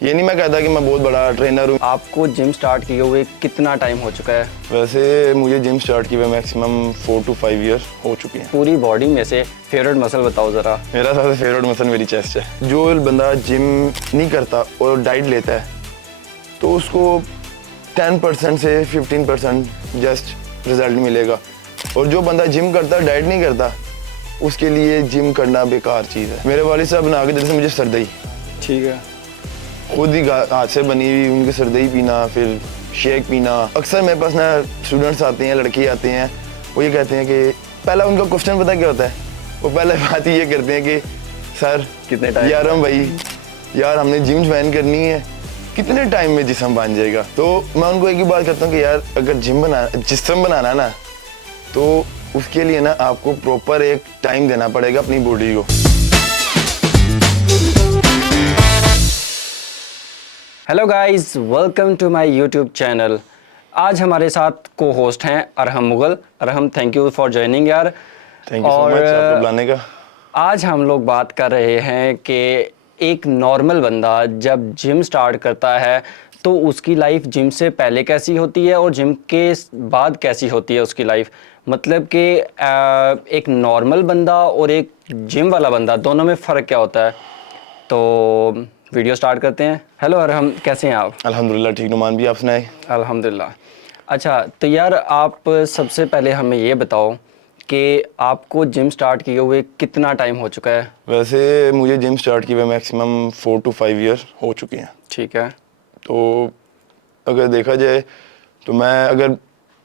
ये नहीं मैं कहता कि मैं बहुत बड़ा ट्रेनर हूँ। आपको जिम स्टार्ट किए हुए कितना टाइम हो चुका है? वैसे मुझे जिम स्टार्ट किए हुए मैक्सिमम 4 to 5 ईयर हो चुके हैं। पूरी बॉडी में से फेवरेट मसल बताओ ज़रा। मेरा सबसे फेवरेट मसल मेरी चेस्ट है। जो बंदा जिम नहीं करता और डाइट लेता है तो उसको 10% से 15% जस्ट रिजल्ट मिलेगा, और जो बंदा जिम करता डाइट नहीं करता उसके लिए जिम करना बेकार चीज़ है। मेरे वालिद साहब बना के देते थे मुझे सरदई, ठीक है, खुद ही हाथ से बनी हुई उनकी सरदई पीना, फिर शेक पीना। अक्सर मेरे पास ना स्टूडेंट्स आते हैं, लड़के आते हैं, वो ये कहते हैं कि पहला उनका क्वेश्चन पता क्या होता है, वो पहले बात ये करते हैं कि सर कितने टाइम? यार हम भाई यार हमने जिम ज्वाइन करनी है, कितने टाइम में जिस्म बन जाएगा। तो मैं उनको एक ही बात करता हूँ कि यार अगर जिस्म बनाना ना तो उसके लिए ना आपको प्रॉपर एक टाइम देना पड़ेगा अपनी बॉडी को। Hello guys, welcome to my YouTube channel. आज हमारे साथ को होस्ट हैं Arham Mughal. Arham, thank you for joining यार। थैंक यू सो मच आपको बुलाने का। आज हम लोग बात कर रहे हैं कि एक नॉर्मल बंदा जब जिम स्टार्ट करता है तो उसकी लाइफ जिम से पहले कैसी होती है और जिम के बाद कैसी होती है उसकी लाइफ। मतलब कि एक नॉर्मल बंदा और एक जिम वाला बंदा दोनों में फ़र्क क्या होता है। तो वीडियो स्टार्ट करते हैं। हेलो अरहम, कैसे हैं आप? अल्हम्दुलिल्लाह ठीक। नुमान भी आप सुनाए? अल्हम्दुलिल्लाह। अच्छा, तो यार आप सबसे पहले हमें ये बताओ कि आपको जिम स्टार्ट किए हुए कितना टाइम हो चुका है? वैसे मुझे जिम स्टार्ट किए हुए मैक्सिमम 4 to 5 ईयर हो चुके हैं। ठीक है। तो अगर देखा जाए तो मैं अगर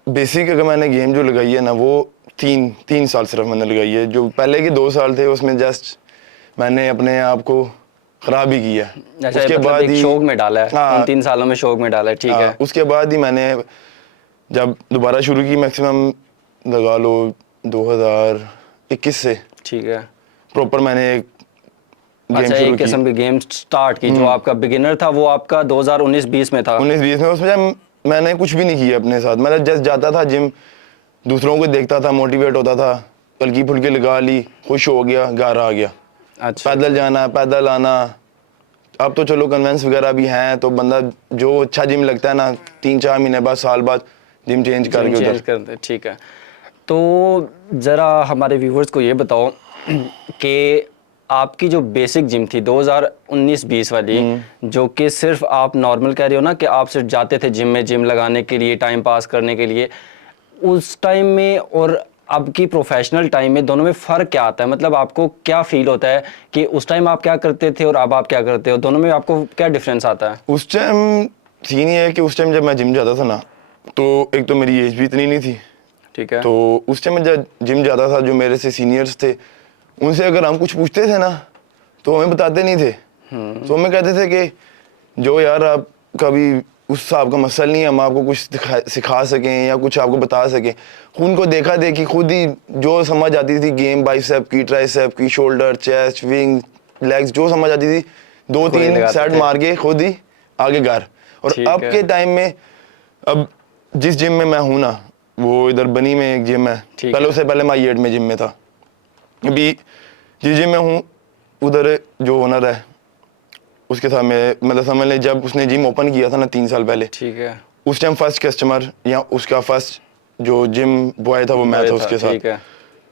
बेसिक अगर मैंने गेम जो लगाई है ना वो तीन साल सिर्फ मैंने लगाई है। जो पहले के 2 साल थे उसमें जस्ट मैंने अपने आप को ख़राब ही किया। अच्छा, उसके मतलब बाद एक ही शौक में डाला है। हाँ, उन 3 सालों में शौक में डाला है। ठीक है। उसके बाद ही मैंने जब दोबारा शुरू की मैक्सिमम लगा लो 2021 से ठीक है। प्रॉपर मैंने गेम अच्छा, शुरू एक की। किस्म की गेम स्टार्ट की। जो आपका बिगिनर था वो आपका 2019-20 में था। 19-20 में उसमें मैंने कुछ भी नहीं किया अपने साथ। मैं जस्ट जाता था जिम, दूसरों को देखता था, मोटिवेट होता था, हल्की फुल्की लगा ली, खुश हो गया, घर आ गया। अच्छा, पैदल जाना, पैदल आना। अब तो चलो कन्वेंस वगैरह भी हैं तो बंदा जो अच्छा जिम लगता है ना 3-4 महीने बाद, साल बाद जिम चेंज करके उधर। चेंज कर दे। ठीक है। तो ज़रा हमारे व्यूवर्स को ये बताओ कि आपकी जो बेसिक जिम थी 2019-20 वाली, जो कि सिर्फ आप नॉर्मल कह रहे हो ना कि आप सिर्फ जाते थे जिम में जिम लगाने के लिए, टाइम पास करने के लिए, उस टाइम में और अब की प्रोफेशनल टाइम में दोनों में फ़र्क क्या आता है? मतलब आपको क्या फील होता है कि उस टाइम आप क्या करते थे और अब आप क्या करते हो? दोनों में आपको क्या डिफरेंस आता है? उस टाइम सीन ये है कि उस टाइम जब मैं जिम जाता था ना तो एक तो मेरी एज भी इतनी नहीं थी। ठीक है। तो उस टाइम में जब जिम जाता था जो मेरे से सीनियर्स थे उनसे अगर हम कुछ पूछते थे ना तो हमें बताते नहीं थे। तो हमें कहते थे कि जो यार आप कभी उस हिसाब का मसल नहीं है, हम आपको कुछ सिखा सकें या कुछ आपको बता सकें। उनको देखा देखी खुद ही जो समझ आती थी गेम, बाइसेप की, ट्राइसेप की, शोल्डर, चेस्ट, विंग, लेग्स, जो समझ आती थी 2-3 सेट मार के खुद ही आगे घर। और अब के टाइम में अब जिस जिम में मैं हूँ ना वो इधर बनी में एक जिम है। पहले उससे पहले मैं आई8 में जिम में था। अभी जिस जिम में हूँ उधर जो ओनर है उसके साथ में मतलब समझ लें जब उसने जिम ओपन किया था ना 3 साल पहले, ठीक है, उस टाइम फर्स्ट कस्टमर या उसका फर्स्ट जो जिम बॉय था वो मैं था उसके साथ। ठीक है।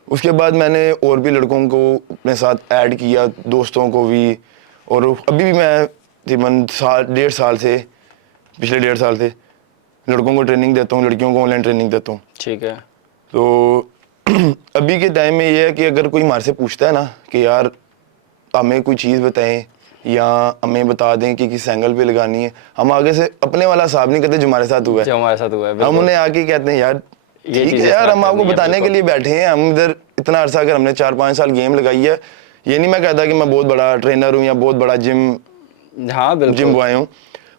उसके बाद मैंने और भी लड़कों को अपने साथ ऐड किया, दोस्तों को भी। और अभी भी मैं तकरीबन डेढ़ साल से, पिछले 1.5 साल से लड़कों को ट्रेनिंग देता हूँ, लड़कियों को ऑनलाइन ट्रेनिंग देता हूँ। ठीक है। तो अभी के टाइम में ये है कि अगर कोई हमारे से पूछता है ना कि यार हमें कोई चीज़ बताएं या हमें बता दें कि किस एंगल पे लगानी है, हम आगे से अपने वाला हिसाब नहीं करते जो हमारे साथ हुआ है। जो हमारे साथ हुआ है, हम उन्हें आके कहते हैं यार ये ठीक है यार, हम आपको बताने के लिए बैठे हैं। हम इधर इतना अरसा अगर हमने 4-5 साल गेम लगाई है, ये नहीं मैं कहता कि मैं बहुत बड़ा ट्रेनर हूँ या बहुत बड़ा जिम जिम बॉय हूँ,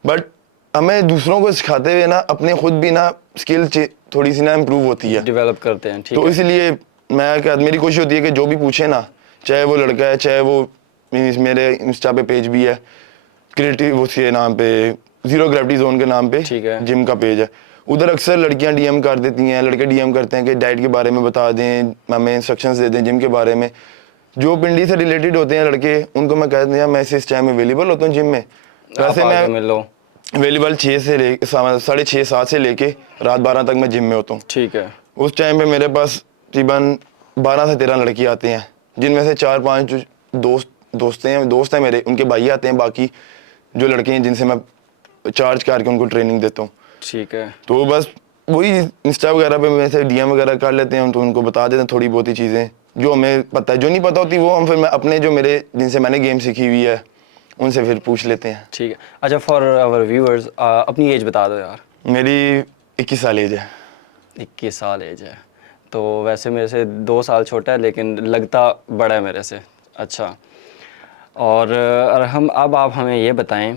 बट हमें दूसरों को सिखाते हुए ना अपने खुद भी ना स्किल थोड़ी सी ना इम्प्रूव होती है, डेवलप करते हैं। ठीक तो है। इसलिए मेरी कोशिश होती है कि जो भी पूछे ना, चाहे वो लड़का है चाहे वो मेरे इंस्टा पे पेज भी है क्रिएटिव उसके नाम पे, जीरो ग्रेविटी जोन के नाम पे जिम का पेज है। उधर अक्सर लड़कियां डीएम कर देती हैं, लड़के डीएम करते हैं कि डाइट के बारे में बता दें, हमें इंस्ट्रक्शंस दे दें जिम के बारे में। जो पिंडी से रिलेटेड होते हैं लड़के उनको मैं कहते हैं मैं इस टाइम अवेलेबल होता हूँ जिम में, वैसे आगे मैं मिलो। अवेलेबल 6:30 से लेके रात 12 तक मैं जिम में होता हूँ। ठीक है। उस टाइम पे मेरे पास तकरीबन 12 से 13 लड़की आते हैं, जिनमें से 4-5 दोस्त हैं मेरे, उनके भाई आते हैं, बाकी जो लड़के हैं जिनसे मैं चार्ज करके उनको ट्रेनिंग देता हूँ। ठीक है। तो बस वही इंस्टा वगैरह पे मेरे से डीएम वगैरह कर लेते हैं, तो उनको बता देते हैं थोड़ी बहुत ही चीज़ें जो हमें पता है, जो नहीं पता होती वो हम फिर मैं अपने जो मेरे जिनसे मैंने गेम सीखी हुई है उनसे फिर पूछ लेते हैं। ठीक है। अच्छा, फॉर आवर व्यूअर्स अपनी एज बता दो यार। मेरी 21 साल एज है। 21 साल एज है, तो वैसे मेरे से 2 साल छोटा है, लेकिन लगता बड़ा है मेरे से। अच्छा, और हम अब आप हमें ये बताएं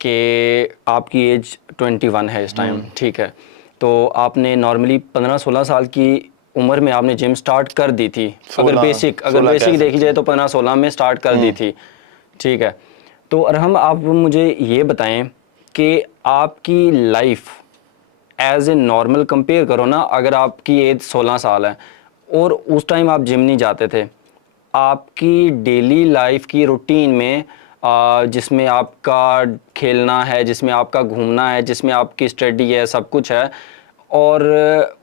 कि आपकी एज 21 है इस टाइम, ठीक है। तो आपने नॉर्मली 15-16 साल की उम्र में आपने जिम स्टार्ट कर दी थी। अगर 16 बेसिक 16 कह देखी सकते जाए हैं। तो 15-16 में स्टार्ट कर दी थी, ठीक है। तो अरहम, आप मुझे ये बताएं कि आपकी life as a normal compare करो ना, अगर आपकी एज 16 साल है और उस टाइम आप जिम नहीं जाते थे, आपकी डेली लाइफ की रूटीन में जिसमें आपका खेलना है, जिसमें आपका घूमना है, जिसमें आपकी स्टडी है, सब कुछ है, और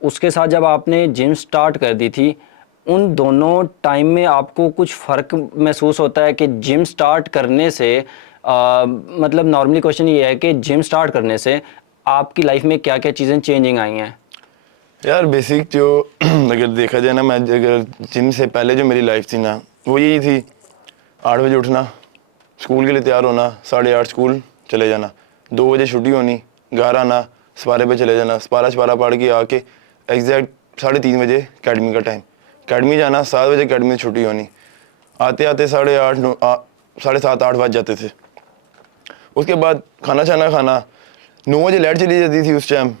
उसके साथ जब आपने जिम स्टार्ट कर दी थी, उन दोनों टाइम में आपको कुछ फ़र्क महसूस होता है कि जिम स्टार्ट करने से मतलब नॉर्मली क्वेश्चन ये है कि जिम स्टार्ट करने से आपकी लाइफ में क्या क्या चीज़ें चेंजिंग आई हैं? यार बेसिक जो अगर देखा जाए ना, मैं अगर जिम से पहले जो मेरी लाइफ थी ना वो यही थी, 8 बजे उठना, स्कूल के लिए तैयार होना, 8:30 स्कूल चले जाना, 2 बजे छुट्टी होनी, घर आना, सपारे पे चले जाना, सपारा पढ़ के आके एग्जैक्ट 3:30 बजे अकेडमी का टाइम, अकेडमी जाना, 7 बजे अकेडमी से छुट्टी होनी, आते आते 7:30 8 बज जाते थे। उसके बाद खाना छाना खाना, 9 बजे लाइट चली जाती थी उस टाइम,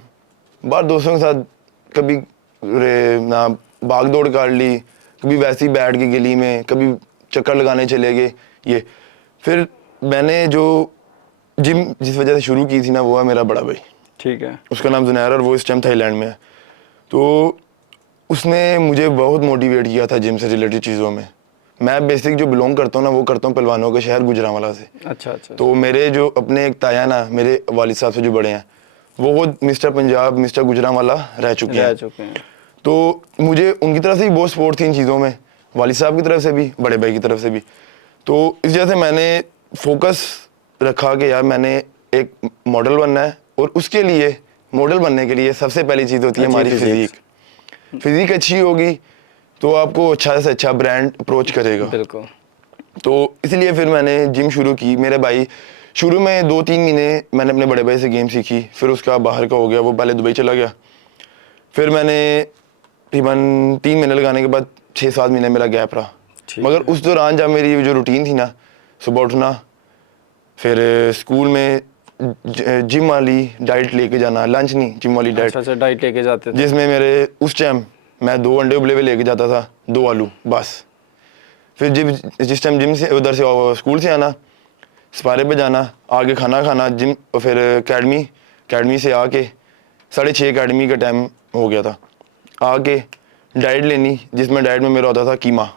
बाहर दोस्तों के साथ कभी ना भाग दौड़ कर ली, कभी वैसे ही बैठ के गली में, कभी चक्कर लगाने चले गए। ये फिर मैंने जो जिम जिस वजह से शुरू की थी ना, वो है मेरा बड़ा भाई, ठीक है। उसका नाम जुनैर और वो इस टाइम थाईलैंड में है। तो उसने मुझे बहुत मोटिवेट किया था जिम से रिलेटेड चीज़ों में। मैं बेसिक जो बिलोंग करता हूँ ना, वो करता हूँ पहलवानों के शहर गुजरांवाला से। अच्छा अच्छा। तो मेरे जो अपने एक ताया ना, मेरे वालिद साहब से जो बड़े हैं, वो मिस्टर पंजाब, मिस्टर गुजरांवाला रह चुके हैं। तो मुझे उनकी तरफ से भी बहुत सपोर्ट थी इन चीज़ों में, वालिद साहब की तरफ से भी, बड़े भाई की तरफ से भी। तो इस वजह से मैंने फोकस रखा कि यार मैंने एक मॉडल बनना है, और उसके लिए मॉडल बनने के लिए सबसे पहली चीज़ होती है हमारी फिजिक अच्छी होगी तो आपको अच्छा से अच्छा ब्रांड अप्रोच करेगा। बिल्कुल। तो इसलिए फिर मैंने जिम शुरू की। मेरे भाई शुरू में 2-3 महीने मैंने अपने बड़े भाई से गेम सीखी, फिर उसका बाहर का हो गया, वो पहले दुबई चला गया। फिर मैंने तकरीबन 3 महीने लगाने के बाद 6-7 महीने मेरा गैप रहा। मगर उस दौरान जब मेरी जो रूटीन थी ना, सुबह उठना, फिर स्कूल में जिम वाली डाइट लेके जाना, लंच नहीं, जिम वाली डाइट। अच्छा, डाइट लेके जाते थे, जिसमें मेरे उस टाइम मैं 2 अंडे उबले हुए लेके जाता था, 2 आलू बस। फिर जिस टाइम जिम से उधर से स्कूल से आना, सपारे पे जाना, आगे खाना खाना, जिम, फिर अकेडमी से आके 6:30 अकेडमी का टाइम हो गया था, आके डाइट लेनी, जिसमें डाइट में मेरा होता था कीमा,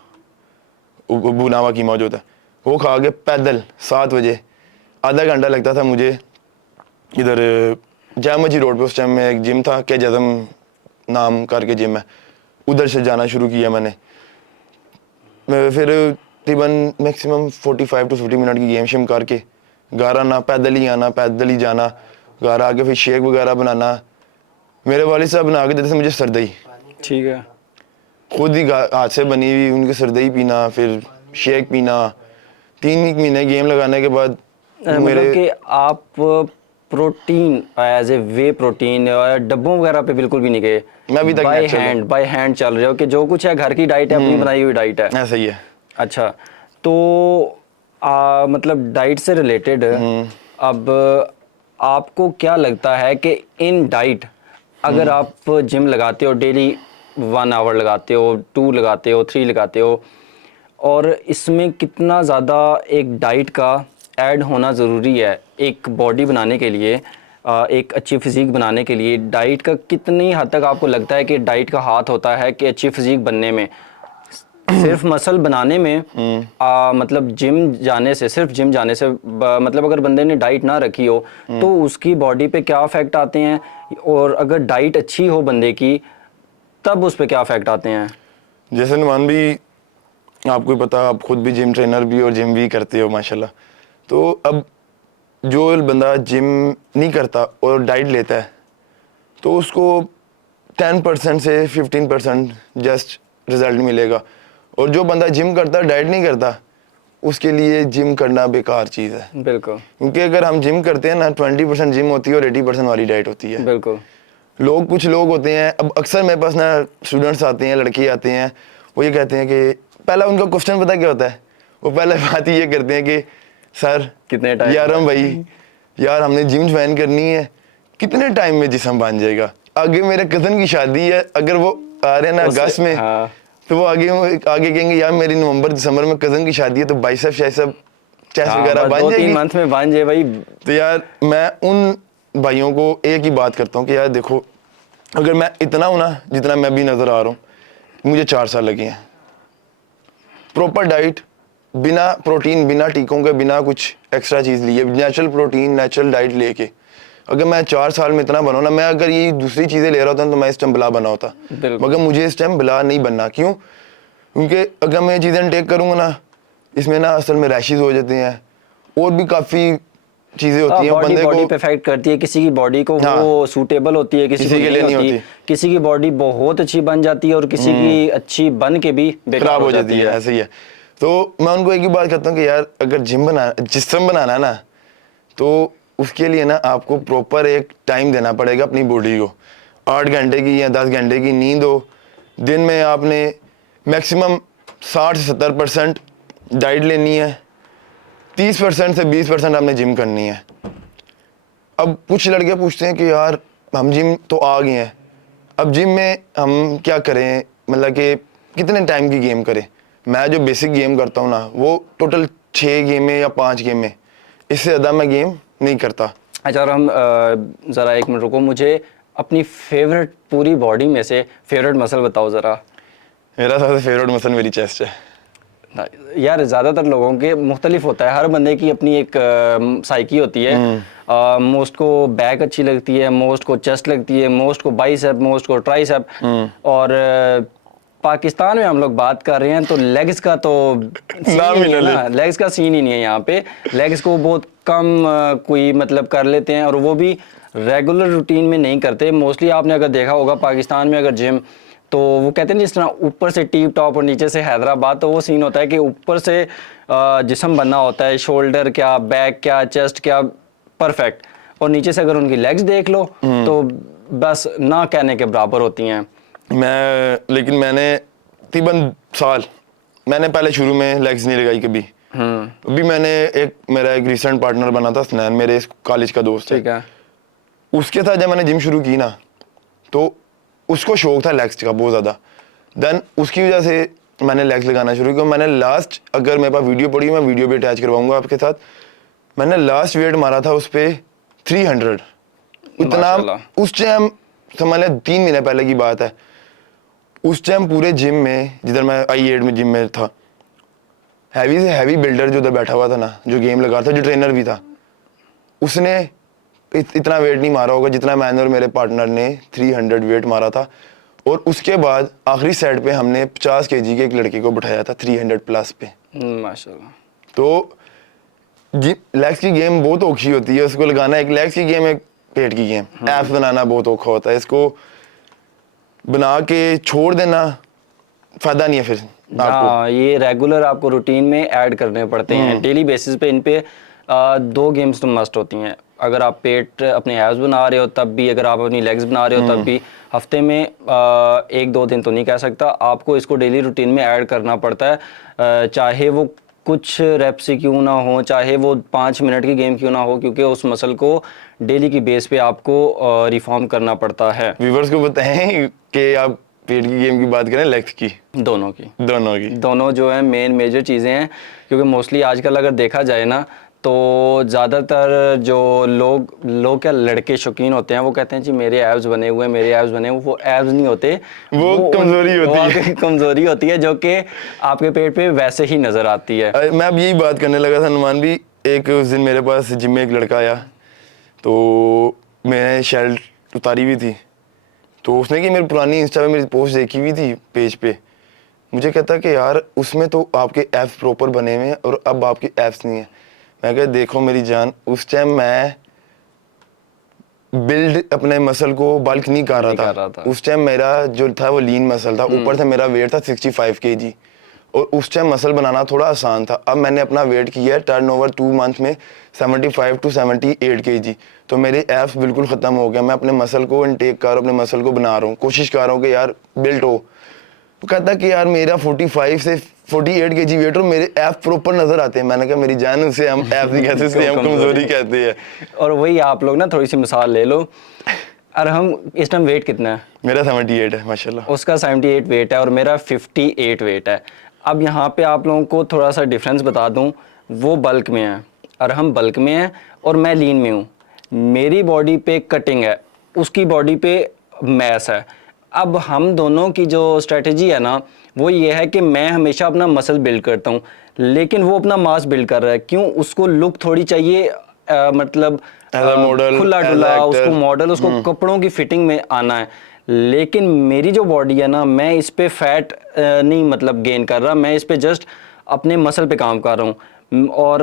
भुना हुआ कीमा जो होता है, वो खा के पैदल 7 बजे आधा घंटा लगता था मुझे इधर जामा मस्जिद रोड पे, उस टाइम में एक जिम था, क्या जज़म नाम करके जिम है, उधर से जाना शुरू किया मैंने। फिर तकरीबन मैक्सिमम 45 to 50 मिनट की गेम शेम करके घर आना, पैदल ही आना, पैदल ही जाना, घर आके फिर शेक वगैरह बनाना। मेरे वालिद साहब बना के देते थे मुझे सरदई, ठीक है, खुद ही हाथ से बनी हुई उनकी सरदई पीना, फिर शेक पीना। 3 महीने गेम लगाने के बाद मतलब कि आप protein as a whey protein डब्बों वगैरह पे बिल्कुल भी नहीं गए, मैं अभी तक बाय हैंड चल रहे हो कि जो कुछ है घर की डाइट है, अपनी बनाई हुई डाइट है। ऐसा ही है। अच्छा, तो मतलब डाइट से रिलेटेड अब आपको क्या लगता है कि इन डाइट अगर आप जिम लगाते हो, डेली 1 आवर लगाते हो, 2 लगाते हो, 3 लगाते हो, और इसमें कितना ज़्यादा एक डाइट का ऐड होना ज़रूरी है एक बॉडी बनाने के लिए, एक अच्छी फिज़ीक बनाने के लिए, डाइट का कितनी हद तक आपको लगता है कि डाइट का हाथ होता है कि अच्छी फिज़ीक बनने में? सिर्फ मसल बनाने में मतलब जिम जाने से, सिर्फ जिम जाने से मतलब अगर बंदे ने डाइट ना रखी हो तो उसकी बॉडी पे क्या इफेक्ट आते हैं, और अगर डाइट अच्छी हो बंदे की तब उस पे क्या इफेक्ट आते हैं? जैसे नुमान भी, आपको पता, आप खुद भी जिम ट्रेनर भी और जिम भी करते हो माशाल्लाह। तो अब जो बंदा जिम नहीं करता और डाइट लेता है तो उसको 10% से 15% जस्ट रिजल्ट मिलेगा, और जो बंदा जिम करता है डाइट नहीं करता उसके लिए जिम करना बेकार चीज़ है। बिल्कुल क्योंकि अगर हम जिम करते हैं ना, 20% जिम होती है और 80% वाली डाइट होती है। बिल्कुल। कुछ लोग होते हैं, अब अक्सर मेरे पास ना स्टूडेंट्स आते हैं, लड़के आते हैं, वो ये कहते हैं कि पहला उनका क्वेश्चन पता क्या होता है, वो पहले बात ये करते हैं कि सर कितने टाइम यार हम भाई यार हमने जिम ज्वाइन करनी है, कितने टाइम में जिस्म बन जाएगा। आगे मेरे कज़न की शादी है, अगर वो आ रहे हैं ना अगस्त में, हाँ। तो वो आगे कहेंगे यार मेरी नवंबर दिसंबर में कज़न की शादी है, तो बाइसेप शाइसेप चेस्ट हाँ, वगैरह बस बन 2-3 जाएगी। मंथ में बन जाए भाई। तो यार मैं उन भाइयों को एक ही बात करता हूँ कि यार देखो, अगर मैं इतना हूँ ना जितना मैं भी नज़र आ रहा हूँ, मुझे 4 साल लगे हैं। प्रॉपर डाइट, बिना प्रोटीन, बिना टीकों के, बिना कुछ एक्स्ट्रा चीज़ लिए, नेचुरल प्रोटीन, नेचुरल डाइट लेके अगर मैं 4 साल में इतना बना ना, मैं अगर ये दूसरी चीज़ें ले रहा होता तो मैं इस टाइम बिला बना होता, बिल्कुल। मगर मुझे इस टाइम बिला नहीं बनना। क्यों? क्योंकि अगर मैं ये चीज़ें टेक करूँगा ना, इसमें ना असल में रैशेज हो जाते हैं और भी काफ़ी चीज़ें होती हैं बॉडी बंदे बॉडी को। पे इफेक्ट करती है, किसी की बॉडी को हाँ। वो सूटेबल होती है, किसी को के लिए नहीं नहीं होती। किसी की बॉडी बहुत अच्छी बन जाती है और किसी की अच्छी बन के भी बेकार खराब हो जाती है, ऐसे ही है। तो मैं उनको एक ही बात कहता हूँ कि यार अगर जिस्म बनाना है ना, तो उसके लिए ना आपको प्रॉपर एक टाइम देना पड़ेगा अपनी बॉडी को। 8 घंटे की या 10 घंटे की नींद हो, दिन में आपने मैक्सिमम 60 से 70% डाइट लेनी है, 30% से 20% आपने जिम करनी है। अब कुछ लड़के पूछते हैं कि यार हम जिम तो आ गए हैं, अब जिम में हम क्या करें, मतलब कि कितने टाइम की गेम करें। मैं जो बेसिक गेम करता हूँ ना, वो टोटल 6 गेम है या 5 गेम है, इससे ज़्यादा मैं गेम नहीं करता। अच्छा, और हम ज़रा 1 मिनट रुको, मुझे अपनी फेवरेट पूरी बॉडी में से फेवरेट मसल बताओ ज़रा। मेरा सबसे फेवरेट मसल मेरी चेस्ट है। यार ज़्यादातर लोगों के मुख्तलिफ होता है, हर बंदे की अपनी एक साइकी होती है। मोस्ट को बैक अच्छी लगती है, मोस्ट को चेस्ट लगती है, मोस्ट को बाइसेप, मोस्ट को ट्राइसेप। और पाकिस्तान में हम लोग बात कर रहे हैं तो लेग्स का तो सीन ही नहीं है ना, लेग्स का सीन ही नहीं है यहाँ पे। लेग्स को बहुत कम कोई मतलब कर लेते हैं, और वो भी रेगुलर रूटीन में नहीं करते। मोस्टली आपने अगर देखा होगा पाकिस्तान में अगर जिम, तो वो कहते हैं जिस तरह ऊपर से टीप टॉप और नीचे से हैदराबाद, तो वो सीन होता है कि ऊपर से जिस्म बनना होता है, शोल्डर क्या, बैक क्या, चेस्ट क्या, परफेक्ट, और नीचे से अगर उनकी लेग्स देख लो तो बस ना कहने के बराबर होती हैं। लेकिन मैंने तकरीबन साल, मैंने पहले शुरू में लेग्स नहीं लगाई कभी। अभी मेरा एक रिसेंट पार्टनर बना था स्नैन, मेरे कॉलेज का दोस्त है। उसके साथ जब मैंने जिम शुरू की ना, तो उसको शौक था लेग्स का बहुत ज़्यादा। देन उसकी वजह से मैंने लेग्स लगाना शुरू किया। मैंने लास्ट, अगर मेरे पास वीडियो पड़ी, मैं वीडियो भी अटैच करवाऊंगा आपके साथ, मैंने लास्ट वेट मारा था उस पर 300। इतना उस टाइम समझ लें 3 महीने पहले की बात है। उस टाइम पूरे जिम में, जिधर मैं I8 में जिम में था, हैवी से हैवी बिल्डर जो उधर बैठा हुआ था ना, जो गेम लगा था, जो ट्रेनर भी था, उसने इतना वेट नहीं मारा होगा जितना मैंने और मेरे पार्टनर ने 300 वेट मारा था। और उसके बाद आखिरी सेट पे हमने 50 kg के एक लड़के को बिठाया था 300 प्लस पे। माशाल्लाह। तो लेग्स की गेम बहुत औखी होती है, उसको लगाना। एक लेग्स की गेम, एक पेट की गेम, एप्स बनाना बहुत औखा होता है। इसको बना के छोड़ देना फायदा नहीं है फिर आपको। हाँ, ये रेगुलर आपको रूटीन में ऐड करने पड़ते हैं, डेली बेसिस पे। इन पे 2 गेम्स तो मस्ट होती हैं। अगर आप पेट अपने एब्स बना रहे हो तब भी, अगर आप अपनी लेग्स बना रहे हो तब भी, हफ्ते में 1-2 दिन तो नहीं कह सकता, आपको इसको डेली रूटीन में ऐड करना पड़ता है। चाहे वो कुछ रेप्स ही क्यों ना हो, चाहे वो 5 मिनट की गेम क्यों ना हो, क्योंकि उस मसल को डेली की बेस पे आपको रिफॉर्म करना पड़ता है। व्यूवर्स को बताएं कि आप पेट की गेम की बात करें, लेग्स की, दोनों की, दोनों की, दोनों जो है मेन मेजर चीज़ें हैं। क्योंकि मोस्टली आजकल अगर देखा जाए ना, तो ज़्यादातर जो लोग क्या लड़के शौकीन होते हैं वो कहते हैं जी मेरे एब्स बने हुए हैं, मेरे एब्स बने हुए, वो एब्स नहीं होते, वो कमजोरी होती है। आपकी कमजोरी होती है जो कि आपके पेट पे वैसे ही नजर आती है। मैं अब यही बात करने लगा था नुमान भी। एक उस दिन मेरे पास जिम में एक लड़का आया, तो मैंने शर्ट उतारी हुई थी, तो उसने कि मेरी पुरानी इंस्टा पे मेरी पोस्ट देखी हुई थी पेज पे, मुझे कहता कि यार उसमें तो आपके एब्स प्रॉपर बने हुए हैं और अब आपके एब्स नहीं है। मैं कहा देखो मेरी जान, उस टाइम मैं बिल्ड अपने मसल को बल्क नहीं कर रहा था। उस टाइम मेरा जो था वो लीन मसल था, ऊपर से मेरा वेट था 65 kg, और उस टाइम मसल बनाना थोड़ा आसान था। अब मैंने अपना वेट किया है टर्नओवर 2 मंथ में 75 to 78 kg, तो मेरे एब्स बिल्कुल ख़त्म हो गया। मैं अपने मसल को इनटेक कर रहा हूँ, अपने मसल को बना रहा हूँ, कोशिश कर रहा हूँ कि यार बिल्ट हो। वो कहता कि यार मेरा 45 से 48 kg वेट और मेरे एब्स प्रॉपर नजर आते हैं। मैंने कहा मेरी जान, उसे हम एब्स नहीं कहते, इसलिए हम कमजोरी कहते हैं। और वही आप लोग ना थोड़ी सी मिसाल ले लो, और हम इस टाइम वेट कितना है? मेरा 78 है माशाल्लाह। उसका 78 वेट है और मेरा 58 वेट है। अब यहाँ पे आप लोगों को थोड़ा सा डिफरेंस बता दूँ, वो बल्क में है और हम बल्क में हैं और मैं लीन में हूँ। मेरी बॉडी पे कटिंग है, उसकी बॉडी पे मैस है। अब हम दोनों की जो स्ट्रेटजी है ना वो ये है कि मैं हमेशा अपना मसल बिल्ड करता हूँ, लेकिन वो अपना मास बिल्ड कर रहा है। क्यों? उसको लुक थोड़ी चाहिए, मतलब खुला डुला, उसको मॉडल, उसको कपड़ों की फिटिंग में आना है। लेकिन मेरी जो बॉडी है ना, मैं इस पे फैट नहीं मतलब गेन कर रहा, मैं इस पे जस्ट अपने मसल पे काम कर रहा हूँ। और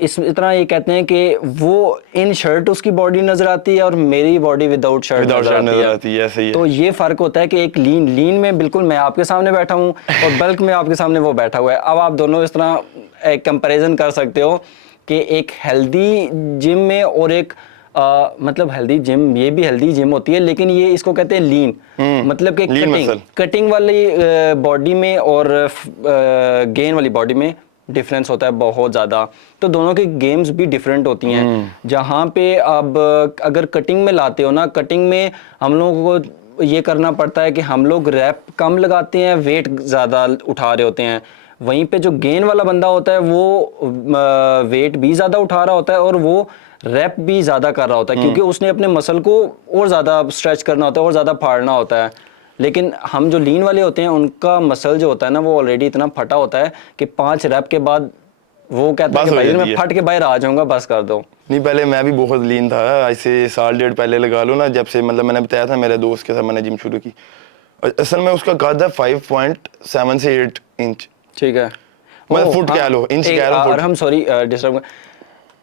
इस इतना ये कहते हैं कि वो इन शर्ट उसकी बॉडी नजर आती है और मेरी बॉडी विदाउट शर्ट नजर आती है। सही है। तो ये फर्क होता है कि एक लीन में बिल्कुल मैं आपके सामने बैठा हूँ और बल्क में आपके सामने वो बैठा हुआ है। अब आप दोनों इस तरह एक कंपैरिजन कर सकते हो कि एक हेल्दी जिम में और एक मतलब हेल्दी जिम, ये भी हेल्दी जिम होती है लेकिन ये इसको कहते हैं लीन, मतलब कि कटिंग वाली बॉडी में और गेन वाली बॉडी में डिफरेंस होता है बहुत ज़्यादा। तो दोनों की गेम्स भी डिफरेंट होती हैं। जहाँ पे अब अगर कटिंग में लाते हो ना, कटिंग में हम लोगों को ये करना पड़ता है कि हम लोग रैप कम लगाते हैं, वेट ज़्यादा उठा रहे होते हैं। वहीं पे जो गेन वाला बंदा होता है वो वेट भी ज़्यादा उठा रहा होता है और वो रैप भी ज़्यादा कर रहा होता है, क्योंकि उसने अपने मसल को और ज़्यादा स्ट्रेच करना होता है और ज़्यादा फाड़ना होता है। लेकिन हम जो लीन वाले होते हैं उनका मसल जो होता है ना वो ऑलरेडी इतना फटा होता है कि 5 रैप के बाद वो कहता है कि भाई मैं फट के बाहर आ जाऊंगा, बस कर दो। नहीं, पहले मैं भी बहुत लीन था, ऐसे साल डेढ़ पहले लगा लो ना, जब से मतलब मैंने बताया था मेरे दोस्त के साथ मैंने जिम शुरू की। असल में उसका कद है 5.7 से 8 इंच। ठीक है, मैं फुट कह लो, इंच कह लो। और हम सॉरी डिस्टर्ब,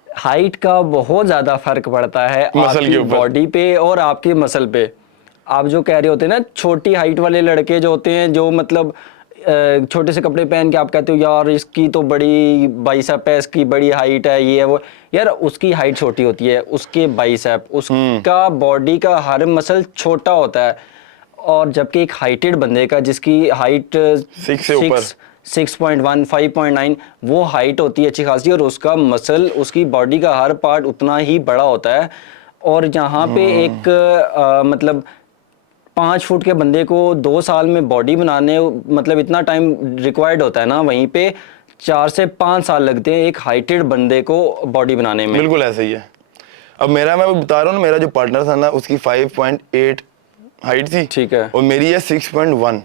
हाइट का बहुत ज़्यादा फर्क पड़ता है आपकी बॉडी पे और आपके मसल पे। आप जो कह रहे होते हैं ना, छोटी हाइट वाले लड़के जो होते हैं, जो मतलब छोटे से कपड़े पहन के आप कहते हो यार इसकी तो बड़ी बाइसेप है, इसकी बड़ी हाइट है, ये है वो। यार उसकी हाइट छोटी होती है, उसके बाइसेप, उसका बॉडी का हर मसल छोटा होता है। और जबकि एक हाइटेड बंदे का जिसकी हाइट 6.1 5.9 वो हाइट होती है अच्छी खासी, और उसका मसल, उसकी बॉडी का हर पार्ट उतना ही बड़ा होता है। और यहाँ पे एक मतलब 5 फुट के बंदे को 2 साल में बॉडी बनाने मतलब इतना टाइम रिक्वायर्ड होता है ना, वहीं पे 4 से 5 साल लगते हैं एक हाइटेड बंदे को बॉडी बनाने में। बिल्कुल ऐसा ही है। अब मैं बता रहा हूँ ना, मेरा जो पार्टनर था ना उसकी 5.8 हाइट थी, ठीक है, और मेरी है 6.1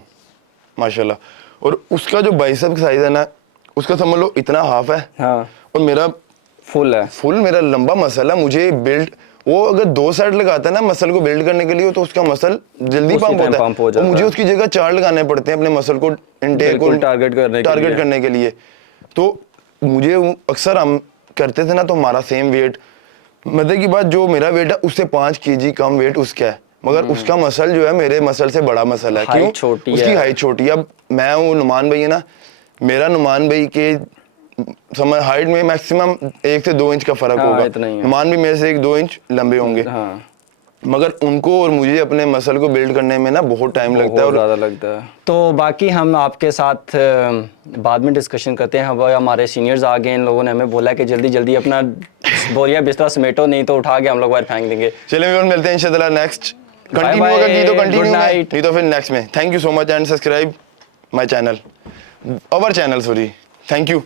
माशाल्लाह। और उसका जो बाइसेप साइज है ना, उसका समझ लो इतना हाफ है। हाँ। और मेरा फुल है, फुल मेरा लंबा मसल है। मुझे बिल्ड, वो अगर 2 सेट लगाता है ना मसल को बिल्ड करने के लिए, तो उसका मसल जल्दी पंप होता है, और मुझे उसकी जगह 4 लगाने पड़ते हैं अपने मसल को इनटेक को टारगेट करने के लिए। तो मुझे अक्सर हम करते थे ना, तो हमारा सेम वेट, मतलब की बात, जो मेरा वेट है उससे 5 kg कम वेट उसका है, मगर उसका मसल जो है मेरे मसल से बड़ा मसल है। क्यों? उसकी हाइट छोटी है। अब मैं हूँ नुमान भाई है ना, मेरा नुमान भाई के समझ हाइट में मैक्सिमम 1 से 2 इंच का फर्क होगा। नुमान भी मेरे से 1-2 इंच लंबे होंगे। हाँ। मगर उनको और मुझे अपने मसल को बिल्ड करने में ना बहुत टाइम लगता है, और ज़्यादा लगता है। तो बाकी हम आपके साथ बाद में डिस्कशन करते हैं। हमारे सीनियर्स आ गए, इन लोगों ने हमें बोला कि जल्दी जल्दी अपना बोरिया बिस्तरा समेटो, नहीं तो उठा के हम लोग बाहर फेंक देंगे। चलिए मिलते हैं इंशाल्लाह नेक्स्ट, कंटिन्यू होगा की तो कंटिन्यू, नहीं तो फिर नेक्स्ट में। Thank you so much and subscribe my channel, our channel, sorry, thank you.